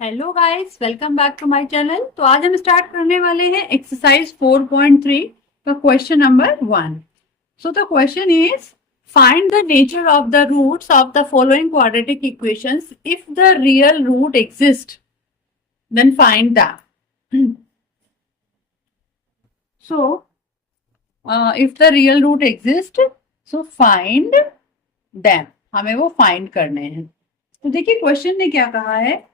Hello guys, welcome back to my channel. तो आज हम स्टार्ट करने वाले हैं एक्सरसाइज 4.3 का question number 1। So the question is find the nature of the roots of the following quadratic equations if the real root exist then find that. So if the real root exist so find them, हमें वो find करने हैं। तो देखिए question ने क्या कहा है।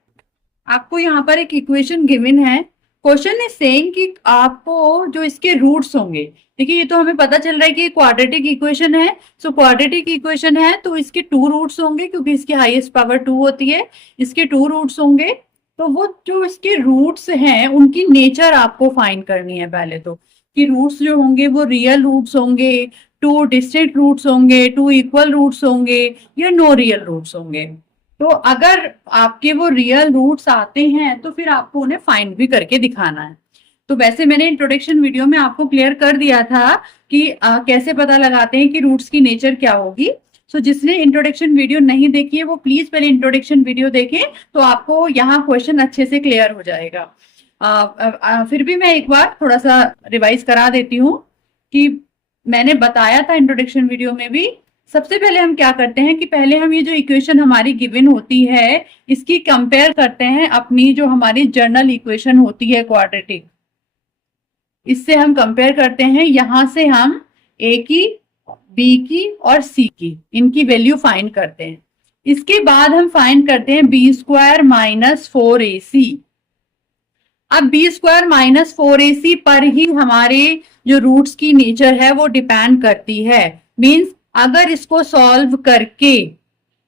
आपको यहाँ पर एक इक्वेशन गिवन है। क्वेश्चन इज सेइंग कि आपको जो इसके रूट्स होंगे, देखिए ये तो हमें पता चल रहा है कि क्वाड्रेटिक इक्वेशन है। सो क्वाड्रेटिक इक्वेशन है तो इसके टू रूट्स होंगे, क्योंकि इसकी हाईएस्ट पावर 2 होती है। इसके टू रूट्स होंगे, तो वो जो इसके रूट्स हैं उनकी नेचर आपको फाइंड करनी है पहले तो, कि रूट्स जो होंगे वो रियल रूट्स होंगे, टू डिस्टिंक्ट रूट्स होंगे, टू इक्वल रूट्स होंगे, या नो रियल रूट्स होंगे। तो अगर आपके वो रियल रूट्स आते हैं तो फिर आपको उन्हें फाइंड भी करके दिखाना है। तो वैसे मैंने इंट्रोडक्शन वीडियो में आपको क्लियर कर दिया था कि कैसे पता लगाते हैं कि रूट्स की नेचर क्या होगी। सो जिसने इंट्रोडक्शन वीडियो नहीं देखी है वो प्लीज पहले इंट्रोडक्शन वीडियो देखें, तो आपको यहाँ क्वेश्चन अच्छे से क्लियर हो जाएगा। फिर भी मैं एक बार थोड़ा सा रिवाइज करा देती हूँ कि मैंने बताया था इंट्रोडक्शन वीडियो में भी। सबसे पहले हम क्या करते हैं कि पहले हम ये जो इक्वेशन हमारी गिवन होती है इसकी कंपेयर करते हैं अपनी जो हमारी जर्नल इक्वेशन होती है क्वाड्रेटिक, इससे हम कंपेयर करते हैं। यहां से हम ए की, बी की और सी की, इनकी वैल्यू फाइंड करते हैं। इसके बाद हम फाइंड करते हैं बी स्क्वायर माइनस 4ac। अब बी स्क्वायर माइनस 4ac पर ही हमारे जो रूट्स की नेचर है वो डिपेंड करती है। मींस अगर इसको सॉल्व करके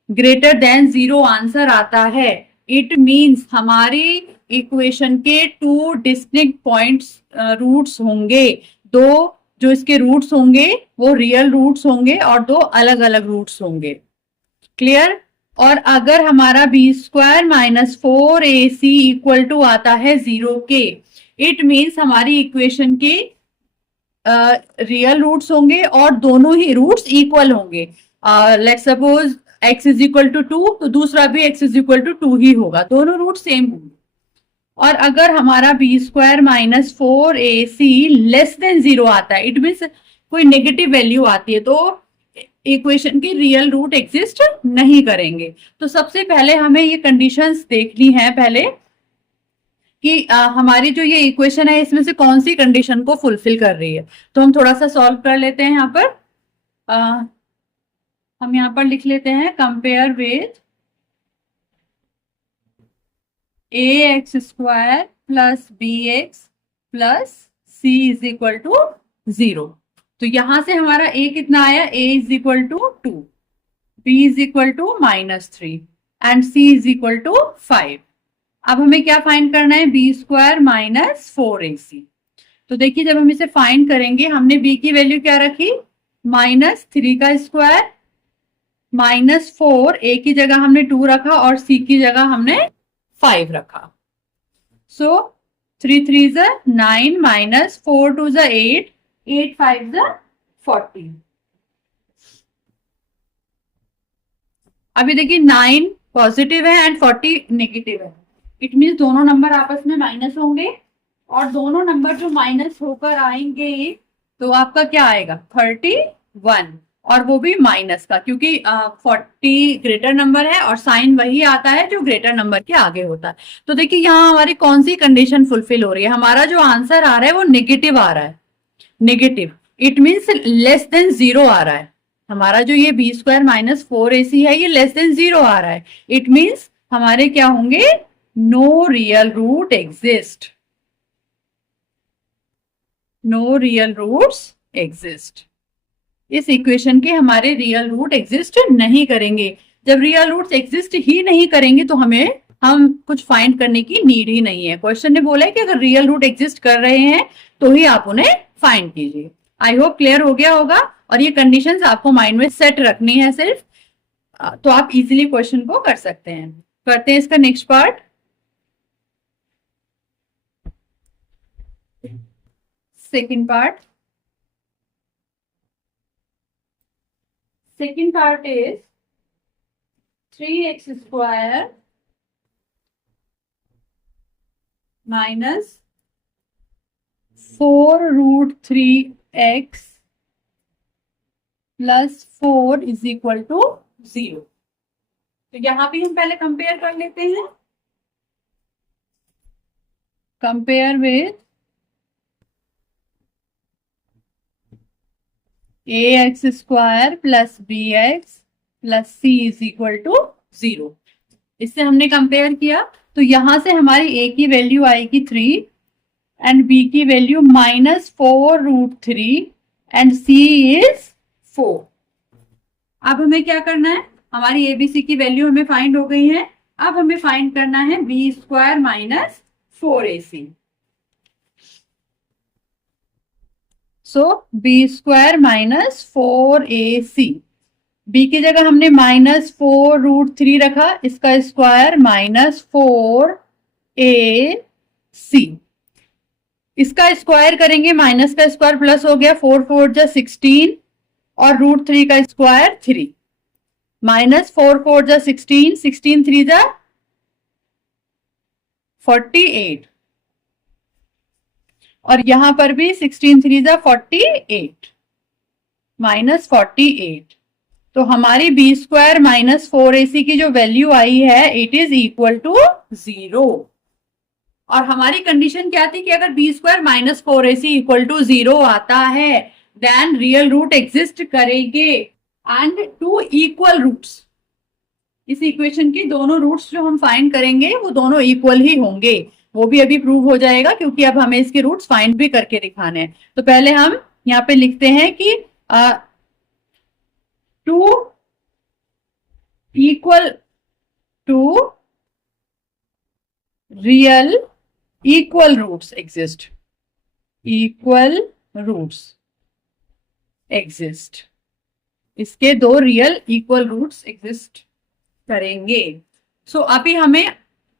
ग्रेटर देन 0 आंसर आता है, इट मींस हमारी इक्वेशन के टू डिस्टिंक्ट पॉइंट्स रूट्स होंगे। दो जो इसके रूट्स होंगे वो रियल रूट्स होंगे और दो अलग अलग रूट्स होंगे। क्लियर। और अगर हमारा b square minus 4ac equal to आता है 0 के, इट मींस हमारी इक्वेशन के रियल रूट्स होंगे और दोनों ही रूट्स इक्वल होंगे। Let's suppose x is equal to 2, तो दूसरा भी x इज इक्वल टू 2 ही होगा, दोनों रूट सेम होंगे। और अगर हमारा b square minus 4ac less than 0 आता है, इट मीन्स कोई नेगेटिव वैल्यू आती है, तो इक्वेशन के रियल रूट एग्जिस्ट नहीं करेंगे। तो सबसे पहले हमें ये कंडीशंस देखनी है पहले कि हमारी जो ये इक्वेशन है इसमें से कौन सी कंडीशन को फुलफिल कर रही है। तो हम थोड़ा सा सॉल्व कर लेते हैं यहाँ पर। हम यहाँ पर लिख लेते हैं compare with a x square plus b x plus c is equal to 0। तो यहां से हमारा a कितना आया, a is equal to 2, b is equal to -3 and c is equal to 5। अब हमें क्या फाइंड करना है, बी स्क्वायर माइनस 4ac। तो देखिए जब हम इसे फाइंड करेंगे, हमने b की वैल्यू क्या रखी, -3 का स्क्वायर -4, a की जगह हमने 2 रखा और c की जगह हमने 5 रखा। सो 3 3 ज़ा 9 माइनस 4 2 ज़ा 8, 8 5 ज़ा 40। अभी देखिए 9 पॉजिटिव है एंड 40 नेगेटिव है, इट मीन दोनों नंबर आपस में माइनस होंगे, और दोनों नंबर जो माइनस होकर आएंगे तो आपका क्या आएगा 31, और वो भी माइनस का, क्योंकि 40 ग्रेटर नंबर है और साइन वही आता है जो ग्रेटर नंबर के आगे होता है। तो देखिए यहाँ हमारी कौन सी कंडीशन फुलफिल हो रही है, हमारा जो आंसर आ रहा है वो नेगेटिव आ रहा है। Negative it means less than 0 आ रहा है। हमारा जो ये बी स्क्वायर माइनस 4ac है ये लेस देन 0 आ रहा है, इट मीन्स हमारे क्या होंगे, no real root exist. No real roots exist, इस इक्वेशन के हमारे रियल रूट एग्जिस्ट नहीं करेंगे। जब रियल रूट्स एग्जिस्ट ही नहीं करेंगे तो हम कुछ फाइंड करने की नीड ही नहीं है। क्वेश्चन ने बोला है कि अगर रियल रूट एग्जिस्ट कर रहे हैं तो ही आप उन्हें फाइंड कीजिए। आई होप क्लियर हो गया होगा, और ये कंडीशंस आपको माइंड में सेट रखनी है सिर्फ, तो आप इजीली क्वेश्चन को कर सकते हैं। करते हैं इसका next part. Second part, second part is 3x square minus 4√3x plus 4 is equal to 0। तो यहां भी हम पहले कंपेयर कर लेते हैं। Compare with ax² plus bx plus c is equal to 0। इससे हमने कंपेयर किया तो यहां से हमारी a की वैल्यू आएगी 3 एंड b की वैल्यू -4√3 एंड c इज 4। अब हमें क्या करना है, हमारी एबीसी की वैल्यू हमें फाइंड हो गई है। अब हमें फाइंड करना है b² माइनस 4ac। सो b² माइनस 4ac, b की जगह हमने -4√3 रखा, इसका स्क्वायर -4ac। इसका स्क्वायर करेंगे, माइनस का स्क्वायर प्लस हो गया, 4 4 जा 16 और √3 का स्क्वायर 3। -4 4 जा 16, 16 3 जा 48 और यहां पर भी 16 3 जा 48 -48। तो हमारी b² माइनस 4ac की जो वैल्यू आई है इट इज इक्वल टू 0। और हमारी कंडीशन क्या थी कि अगर b² minus 4ac equal to 0 आता है देन रियल रूट एग्जिस्ट करेंगे एंड टू इक्वल रूट्स। इस इक्वेशन की दोनों रूट्स जो हम फाइंड करेंगे वो दोनों इक्वल ही होंगे। वो भी अभी प्रूव हो जाएगा क्योंकि अब हमें इसके रूट्स फाइंड भी करके दिखाने हैं। तो पहले हम यहाँ पे लिखते हैं कि two equal two real equal roots exist, equal roots exist. इसके दो रियल इक्वल रूट्स एग्जिस्ट करेंगे। सो अभी हमें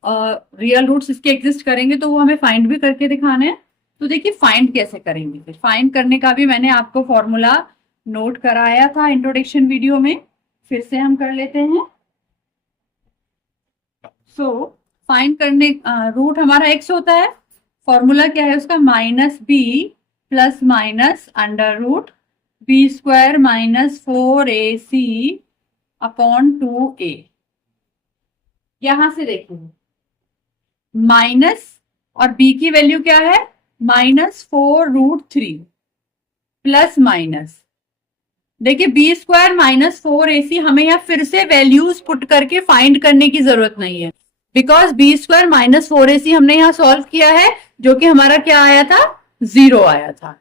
रियल रूट्स इसके एग्जिस्ट करेंगे तो वो हमें फाइंड भी करके दिखाने हैं। तो देखिए फाइंड कैसे करेंगे, फिर फाइंड करने का भी मैंने आपको फॉर्मूला नोट कराया था इंट्रोडक्शन वीडियो में, फिर से हम कर लेते हैं। सो फाइंड करने रूट हमारा x होता है, फॉर्मूला क्या है उसका, -b plus minus √b² minus 4ac upon 2a। यहां से देखिए माइनस और b की वैल्यू क्या है, -4√3 प्लस माइनस, देखिए b² माइनस 4ac हमें यहाँ फिर से वैल्यूज पुट करके फाइंड करने की जरूरत नहीं है बिकॉज b² माइनस 4ac हमने यहाँ सॉल्व किया है जो कि हमारा क्या आया था, 0 आया था।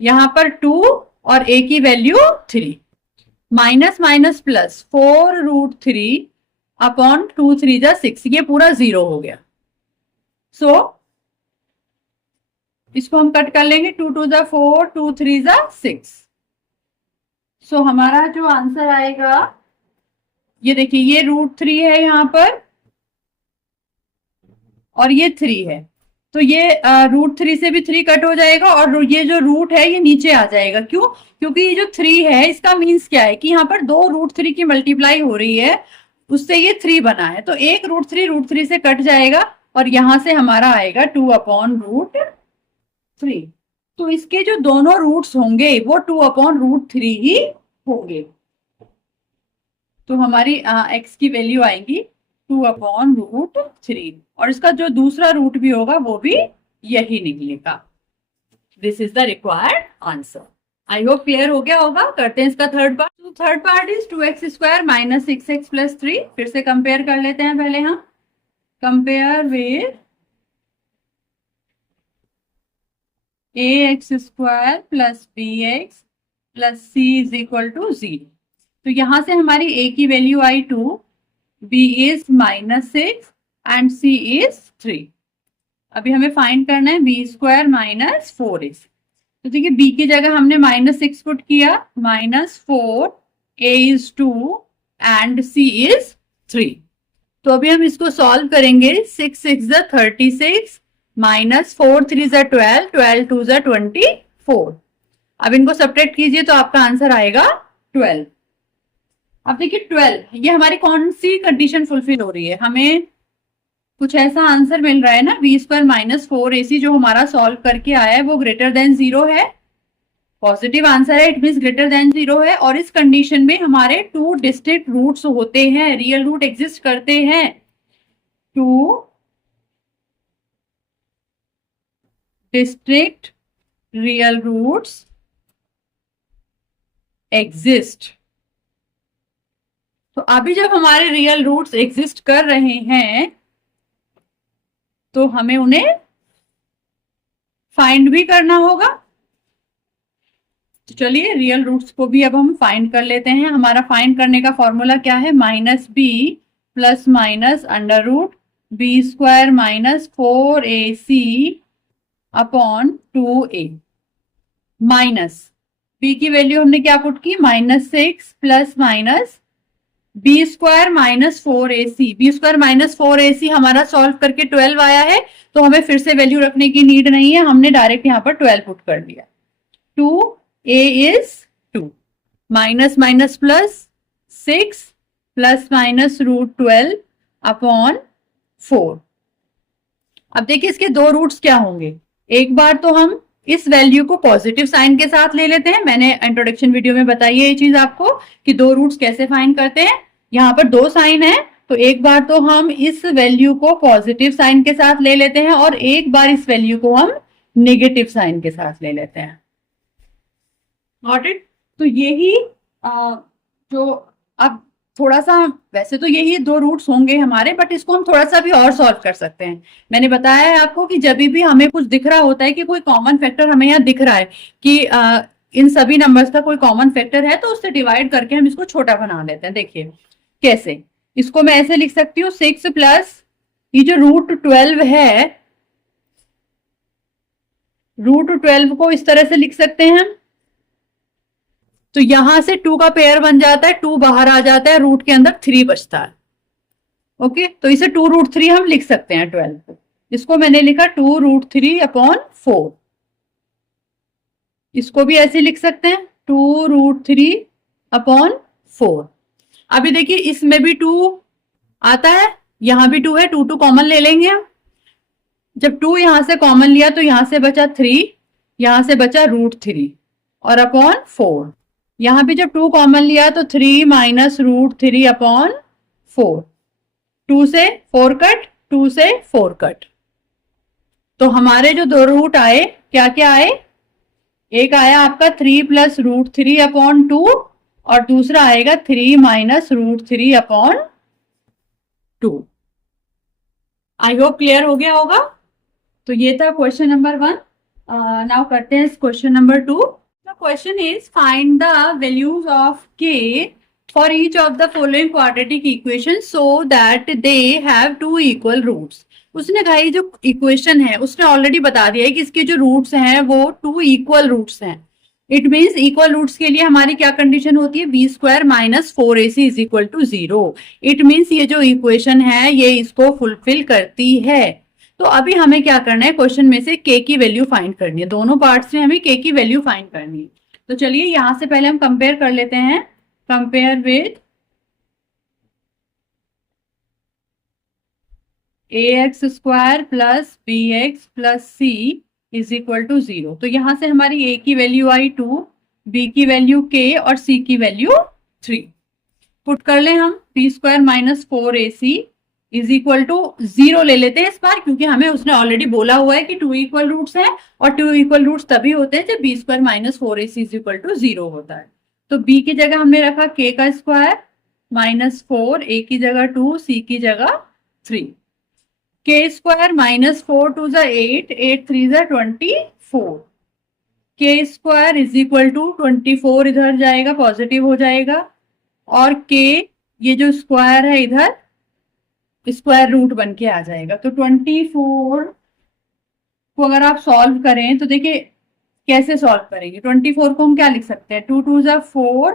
यहां पर 2 और a की value 3, minus minus plus 4√3 upon 2 3 जा 6, ये पूरा 0 हो गया। सो इसको हम कट कर लेंगे, 2 2 जा 4, 2 3 जा 6। सो हमारा जो आंसर आएगा ये देखिए, ये √3 है यहाँ पर और ये 3 है, तो ये √3 से भी 3 कट हो जाएगा और ये जो रूट है ये नीचे आ जाएगा। क्यों, क्योंकि ये जो 3 है इसका मीन्स क्या है कि यहाँ पर 2 √3 की मल्टीप्लाई हो रही है, उससे ये 3 बना है, तो एक √3 से कट जाएगा और यहां से हमारा आएगा 2 अपॉन √3। तो इसके जो दोनों रूट्स होंगे वो 2 अपॉन √3 ही होंगे। तो हमारी x की वैल्यू आएगी 2 अपॉन √3 और इसका जो दूसरा रूट भी होगा वो भी यही निकलेगा। This is the required answer. I hope clear हो गया होगा। करते हैं इसका थर्ड पार्ट। तो third part is 2x² minus 6x plus 3। फिर से कंपेयर कर लेते हैं पहले हम। Compare with ax² plus bx plus c is equal to 0। तो यहां से हमारी a की वैल्यू आई 2, b is -6 and c is 3। अभी हमें फाइंड करना है b² माइनस 4ac। तो देखिए b की जगह हमने -6 पुट किया, -4, a is 2 and c is 3। तो अभी हम इसको सॉल्व करेंगे। 6 6 जा 36 -4 3 जा 12, 12 2 जा 24। अब इनको सब्ट्रैक्ट कीजिए तो आपका आंसर आएगा 12। अब देखिए 12, ये हमारी कौन सी कंडीशन फुलफिल हो रही है, हमें कुछ ऐसा आंसर मिल रहा है ना, बी स्क्वायर माइनस 4ac जो हमारा सॉल्व करके आया है वो ग्रेटर देन 0 है, पॉजिटिव आंसर है, इट मीन ग्रेटर देन 0 है। और इस कंडीशन में हमारे टू डिस्टिंक्ट रूट्स होते हैं, रियल रूट एग्जिस्ट करते हैं, two distinct real roots exist. तो अभी जब हमारे रियल रूट्स एग्जिस्ट कर रहे हैं तो हमें उन्हें फाइंड भी करना होगा। तो चलिए रियल रूट्स को भी अब हम फाइंड कर लेते हैं। हमारा फाइंड करने का फॉर्मूला क्या है, minus b plus minus under root b square minus 4ac upon 2a। Minus b की वैल्यू हमने क्या पुट की, -6 plus minus b square minus 4ac। B square minus 4ac हमारा सॉल्व करके 12 आया है, तो हमें फिर से वैल्यू रखने की नीड नहीं है, हमने डायरेक्ट यहाँ पर 12 पुट कर दिया। 2a is 2, minus minus plus 6 plus minus root 12 upon 4। अब देखिए इसके दो रूट्स क्या होंगे। एक बार तो हम इस वैल्यू को पॉजिटिव साइन के साथ ले लेते हैं, मैंने इंट्रोडक्शन वीडियो में बताई है ये चीज आपको कि दो रूट्स कैसे फाइंड करते हैं। यहाँ पर दो साइन है, तो एक बार तो हम इस वैल्यू को पॉजिटिव साइन के साथ ले लेते हैं और एक बार इस वैल्यू को हम नेगेटिव साइन के साथ ले लेते हैं। Got it. तो यही जो अब थोड़ा सा, वैसे तो यही दो रूट्स होंगे हमारे, बट इसको हम थोड़ा सा भी और सॉल्व कर सकते हैं। मैंने बताया है आपको कि जब भी हमें कुछ दिख रहा होता है कि कोई कॉमन फैक्टर हमें यहाँ दिख रहा है कि इन सभी नंबर्स का कोई कॉमन फैक्टर है, तो उससे डिवाइड करके हम इसको छोटा बना लेते हैं। देखिए कैसे, इसको मैं ऐसे लिख सकती हूँ 6 प्लस ये जो रूट 12 है, रूट 12 को इस तरह से लिख सकते हैं हम। तो यहां से 2 का पेयर बन जाता है, 2 बाहर आ जाता है, रूट के अंदर 3 बचता है। ओके, तो इसे 2√3 हम लिख सकते हैं 12 को। इसको मैंने लिखा 2√3 अपॉन 4। इसको भी ऐसे लिख सकते हैं 2√3 अपॉन 4। अभी देखिए इसमें भी 2 आता है, यहां भी 2 है, 2 कॉमन ले लेंगे हम। जब 2 यहां से कॉमन लिया तो यहां से बचा 3, यहां से बचा √3 और अपॉन 4। यहां भी जब 2 कॉमन लिया तो 3 माइनस √3 अपॉन 4। 2 से 4 कट, 2 से 4 कट। तो हमारे जो दो रूट आए क्या क्या आए, एक आया आपका 3 प्लस √3 अपॉन 2 और दूसरा आएगा 3 माइनस √3 अपॉन 2। आई होप क्लियर हो गया होगा। तो ये था क्वेश्चन नंबर 1। नाउ करते हैं question number 2। The question is find the values of k for each of the following quadratic equations so that they have two equal roots। उसने कहा जो इक्वेशन है उसने ऑलरेडी बता दिया है कि इसके जो रूट्स हैं वो 2 इक्वल रूट्स हैं। इट मीन्स इक्वल रूट्स के लिए हमारी क्या कंडीशन होती है, b square minus 4ac is equal to 0। It means ये जो इक्वेशन है ये इसको फुलफिल करती है। तो अभी हमें क्या करना है, क्वेश्चन में से k की वैल्यू फाइंड करनी है। दोनों पार्ट्स में हमें k की वैल्यू फाइंड करनी है। तो चलिए यहां से पहले हम कंपेयर कर लेते हैं। Compare with ax square plus bx plus c is equal to 0। तो यहां से हमारी a की वैल्यू आई 2, b की वैल्यू k और c की वैल्यू 3। पुट कर ले हम b square minus 4ac is equal to 0 ले लेते हैं इस बार, क्योंकि हमें उसने ऑलरेडी बोला हुआ है कि 2 इक्वल रूट्स हैं और 2 इक्वल रूट्स तभी होते हैं जब b square minus 4ac is equal to 0 होता है। तो b की जगह हमने रखा k का स्क्वायर माइनस 4, a की जगह 2, c की जगह 3। k स्क्वायर माइनस 4 2 ज़ा 8, 8 3 ज़ा 24। k square is equal to 24 इधर जाएगा, पॉजिटिव हो जाएगा, और k ये जो स्क्वायर है इधर स्क्वायर रूट बन के आ जाएगा। तो 24 को अगर आप सॉल्व करें तो देखिए कैसे सॉल्व करेंगे। 24 को हम क्या लिख सकते हैं, 2 2 ज़ा 4,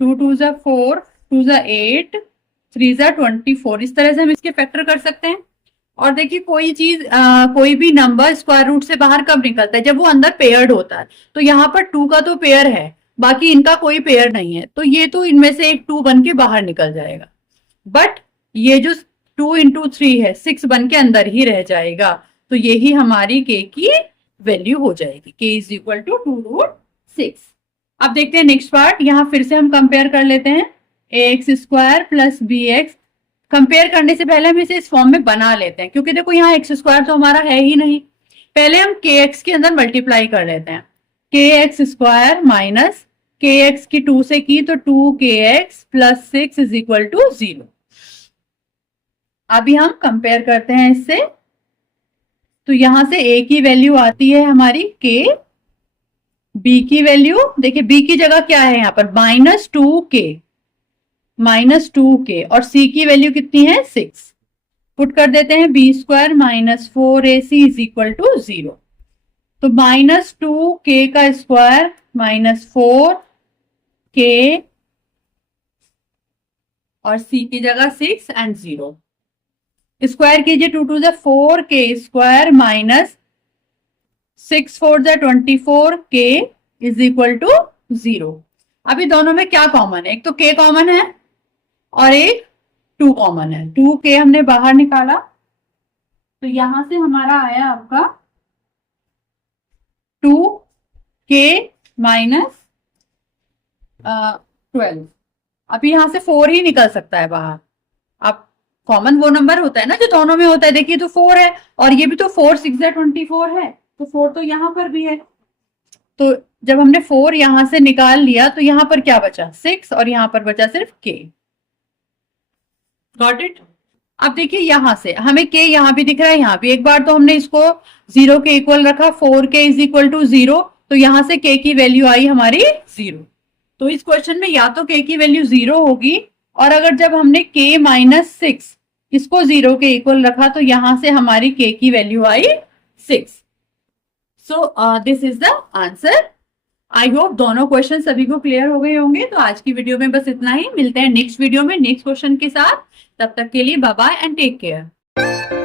2 2 ज़ा 4, 2 ज़ा 8, 3 ज़ा 24। इस तरह से हम इसके फैक्टर कर सकते हैं। और देखिए कोई चीज कोई भी नंबर स्क्वायर रूट से बाहर कब निकलता है, जब वो अंदर पेयर्ड होता है। तो यहाँ पर 2 का तो पेयर है, बाकी इनका कोई पेयर नहीं है, तो ये तो इनमें से एक 2 बन के बाहर निकल जाएगा। बट ये जो 2 इंटू 3 है 6 बन के अंदर ही रह जाएगा, तो यही हमारी k की वैल्यू हो जाएगी। k is equal to 2√6। अब देखते हैं नेक्स्ट पार्ट। यहाँ फिर से हम कंपेयर कर लेते हैं ax² प्लस bx। कंपेयर करने से पहले हम इसे इस फॉर्म में बना लेते हैं, क्योंकि देखो यहाँ x² तो हमारा है ही नहीं। पहले हम kx के अंदर मल्टीप्लाई कर लेते हैं। kx² माइनस kx की 2 से की तो 2kx plus 6 is equal to 0। अभी हम कंपेयर करते हैं इससे, तो यहां से a की वैल्यू आती है हमारी k, b की वैल्यू देखिए b की जगह क्या है यहाँ पर -2k और c की वैल्यू कितनी है 6। पुट कर देते हैं b² minus 4ac is equal to 0। तो -2k का स्क्वायर माइनस 4k और c की जगह 6 एंड 0। स्क्वायर कीजिए 2 2 4k² minus 6 4 24k is equal to 0। अभी दोनों में क्या कॉमन है? एक तो k कॉमन है और एक 2 कॉमन है। 2k हमने बाहर निकाला तो यहां से हमारा आया आपका 2k माइनस 12। अभी यहां से 4 ही निकल सकता है बाहर। अब कॉमन वो नंबर होता है ना जो दोनों में होता है। देखिए तो 4 है और ये भी तो 4 6 24 है, तो 4 तो यहां पर भी है। तो जब हमने 4 यहां से निकाल लिया तो यहां पर क्या बचा 6 और यहां पर बचा सिर्फ k। Got it. अब देखिए यहां से हमें k यहां भी दिख रहा है, यहां भी। एक बार तो हमने इसको 0 के इक्वल रखा, 4k इज इक्वल टू 0, तो यहां से k की वैल्यू आई हमारी 0। तो इस क्वेश्चन में या तो k की वैल्यू 0 होगी, और अगर जब हमने k माइनस 6 इसको 0 के इक्वल रखा तो यहां से हमारी k की value I 6। So this is the answer. I hope दोनों क्वेश्चन सभी को क्लियर हो गए होंगे। तो आज की वीडियो में बस इतना ही। मिलते हैं नेक्स्ट वीडियो में नेक्स्ट क्वेश्चन के साथ। तब तक के लिए bye bye and take care.